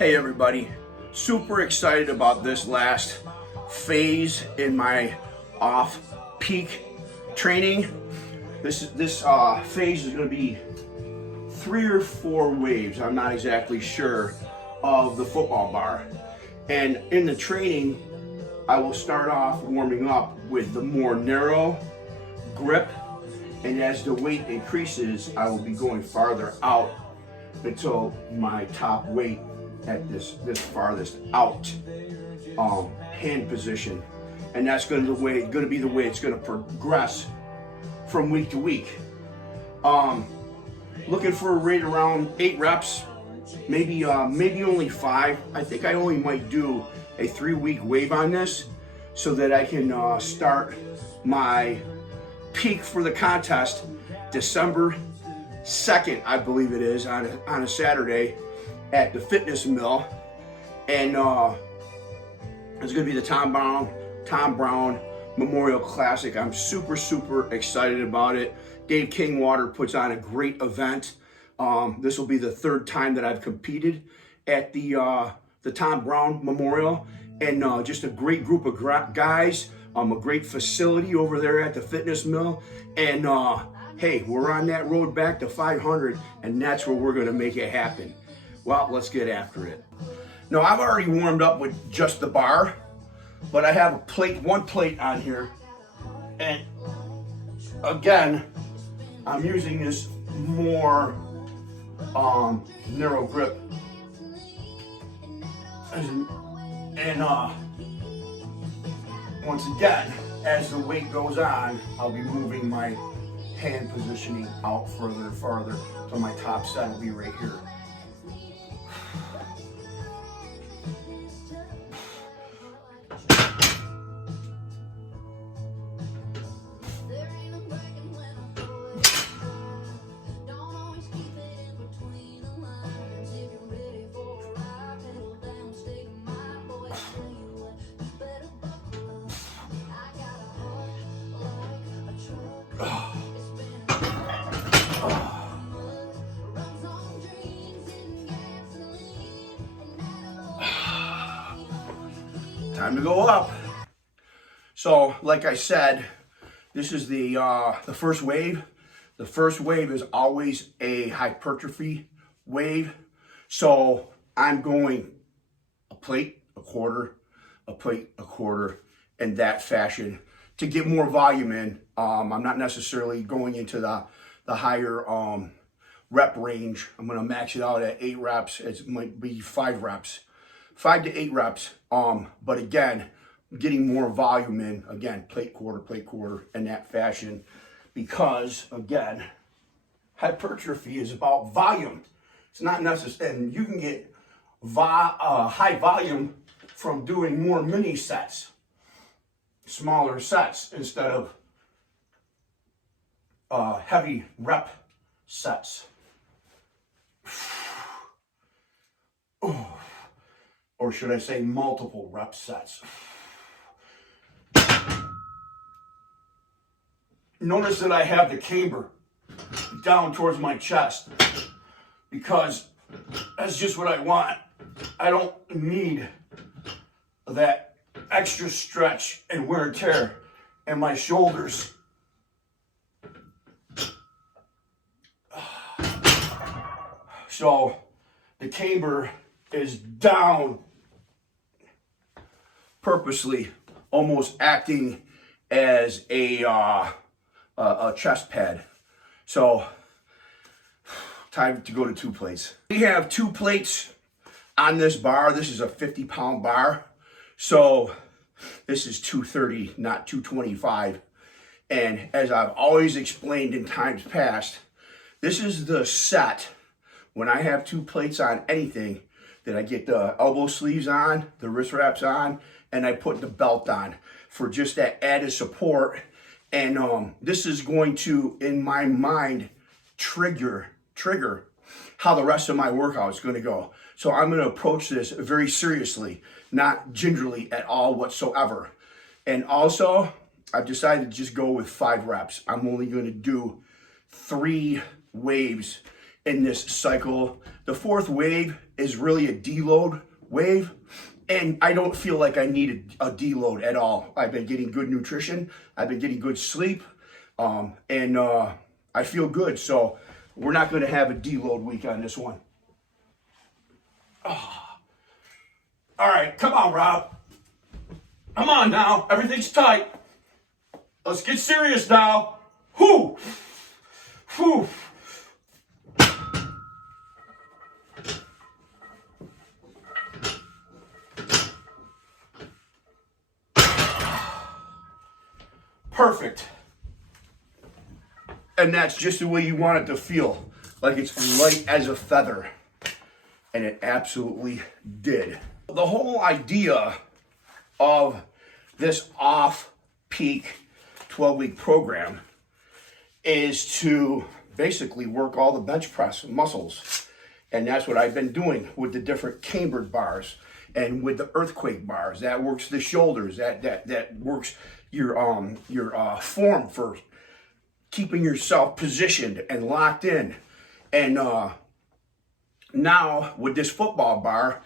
Hey everybody, super excited about this last phase in my off-peak training. This phase is going to be 3 or 4 waves, I'm not exactly sure, of the football bar. And in the training, I will start off warming up with the more narrow grip, and as the weight increases, I will be going farther out until my top weight at this farthest out hand position, and that's going to be the way it's going to progress from week to week. Looking for a rate around 8 reps, maybe only 5. I think I only might do a 3-week wave on this so that I can start my peak for the contest December 2nd, I believe it is, on a Saturday at the fitness mill. And it's going to be the Tom Brown Memorial Classic. I'm super excited about it. Dave Kingwater puts on a great event. This will be the 3rd time that I've competed at the Tom Brown Memorial, and just a great group of guys, a great facility over there at the fitness mill, and hey, we're on that road back to 500, and that's where we're going to make it happen. Well, let's get after it. Now, I've already warmed up with just the bar, but I have one plate on here, and again, I'm using this more narrow grip, and once again, as the weight goes on, I'll be moving my hand positioning out further and farther till my top set will be right here. Time to go up. So, like I said, this is the first wave. The first wave is always a hypertrophy wave. So I'm going a plate, a quarter, a plate, a quarter, in that fashion to get more volume in. I'm not necessarily going into the higher rep range. I'm going to max it out at 8 reps. It might be 5 reps. 5 to 8 reps, but again, getting more volume in, again, plate, quarter, in that fashion, because, again, hypertrophy is about volume. It's not necessary, and you can get high volume from doing more mini sets, smaller sets, instead of heavy rep sets. Oh. Or should I say multiple rep sets. Notice that I have the camber down towards my chest because that's just what I want. I don't need that extra stretch and wear and tear in my shoulders. So the camber is down, purposely, almost acting as a chest pad. So, time to go to 2 plates. We have 2 plates on this bar. This is a 50-pound bar. So, this is 230, not 225. And as I've always explained in times past, this is the set when I have 2 plates on anything, that I get the elbow sleeves on, the wrist wraps on, and I put the belt on for just that added support. And this is going to, in my mind, trigger how the rest of my workout is going to go. So I'm going to approach this very seriously, not gingerly at all whatsoever. And also, I've decided to just go with 5 reps. I'm only going to do 3 waves in this cycle. The 4th wave is really a deload wave. And I don't feel like I need a deload at all. I've been getting good nutrition. I've been getting good sleep. And I feel good. So we're not going to have a deload week on this one. Oh. All right, come on, Rob. Come on now. Everything's tight. Let's get serious now. Whew. Whew. Perfect. And that's just the way you want it to feel. Like it's light as a feather. And it absolutely did. The whole idea of this off-peak 12-week program is to basically work all the bench press muscles. And that's what I've been doing with the different Cambered bars and with the earthquake bars. That works the shoulders. That works your form for keeping yourself positioned and locked in. And now with this football bar,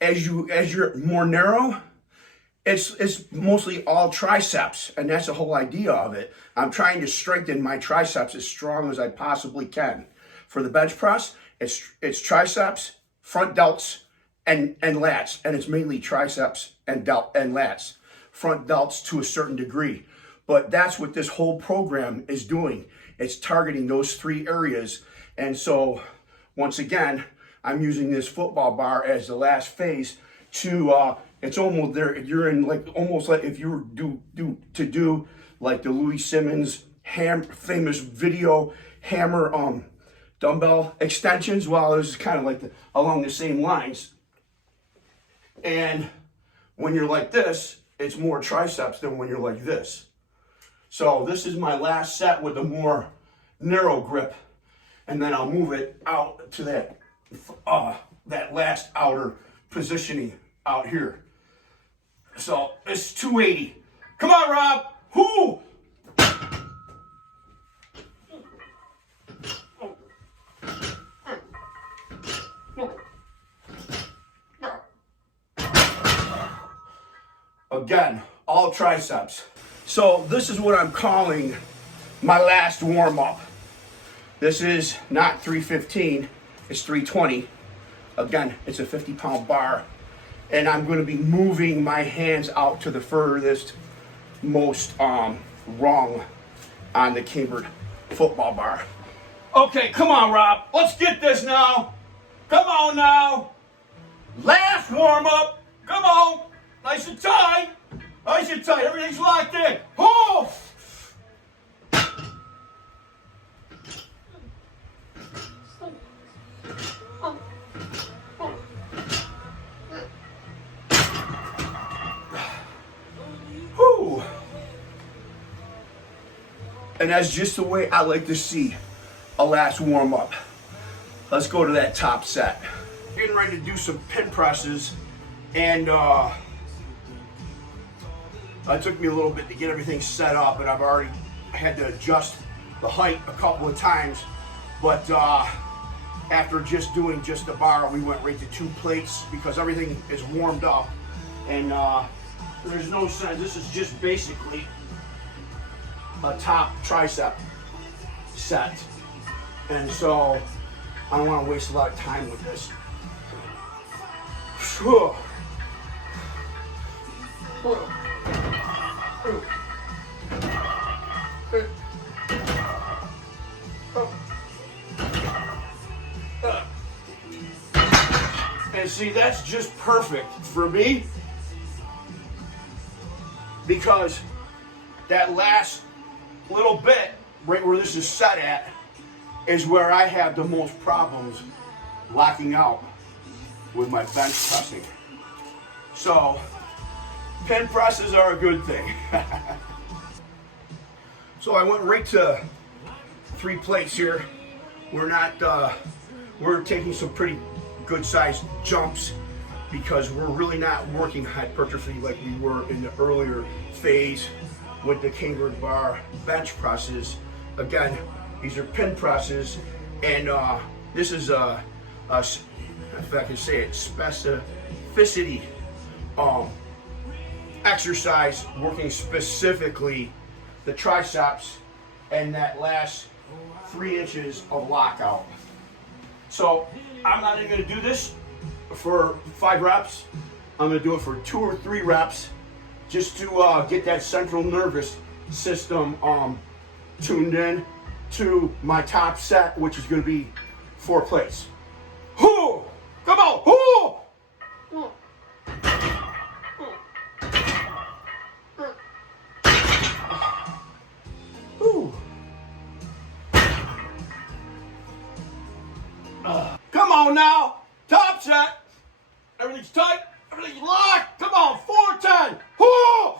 as you're more narrow, it's mostly all triceps, and that's the whole idea of it. I'm trying to strengthen my triceps as strong as I possibly can. For the bench press, it's triceps, front delts, and lats, and it's mainly triceps and lats. Front delts to a certain degree. But that's what this whole program is doing. It's targeting those three areas. And so, once again, I'm using this football bar as the last phase to, it's almost there, you're in like, almost like if you were do like the Louis Simmons famous video hammer dumbbell extensions. Well, it was kind of like along the same lines. And when you're like this, it's more triceps than when you're like this. So this is my last set with the more narrow grip, and then I'll move it out to that last outer positioning out here. So it's 280. Come on, Rob. Whoo! Again, all triceps. So this is what I'm calling my last warm-up. This is not 315, it's 320. Again, it's a 50-pound bar. And I'm going to be moving my hands out to the furthest, most rung on the Cambered football bar. Okay, come on, Rob. Let's get this now. Come on now. Last warm-up. Come on. Nice and tight. Nice and tight. Everything's locked in. Oh! Whew. And that's just the way I like to see a last warm-up. Let's go to that top set. Getting ready to do some pin presses, and it took me a little bit to get everything set up, and I've already had to adjust the height a couple of times. But after just doing just the bar, we went right to 2 plates because everything is warmed up. And there's no sense, this is just basically a top tricep set. And so I don't want to waste a lot of time with this. Whew. And see, that's just perfect for me, because that last little bit, right where this is set at, is where I have the most problems locking out with my bench pressing. So pin presses are a good thing. So I went right to 3 plates here. We're taking some pretty good sized jumps because we're really not working hypertrophy like we were in the earlier phase with the Cambered bar bench presses. Again, these are pin presses, and this is if I can say it, specificity exercise working specifically the triceps and that last 3 inches of lockout. So I'm not even gonna do this for 5 reps. I'm gonna do it for 2 or 3 reps just to get that central nervous system tuned in to my top set, which is gonna be 4 plates. Whoo! Come on! Whoo! Come on now! Top set! Everything's tight, everything's locked! Come on, 410! Whoo!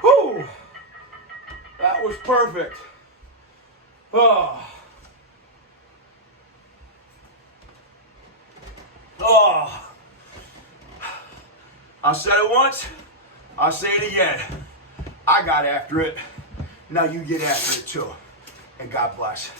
Whew. That was perfect. Oh. Oh. I said it once, I'll say it again. I got after it. Now you get after it too. And God bless.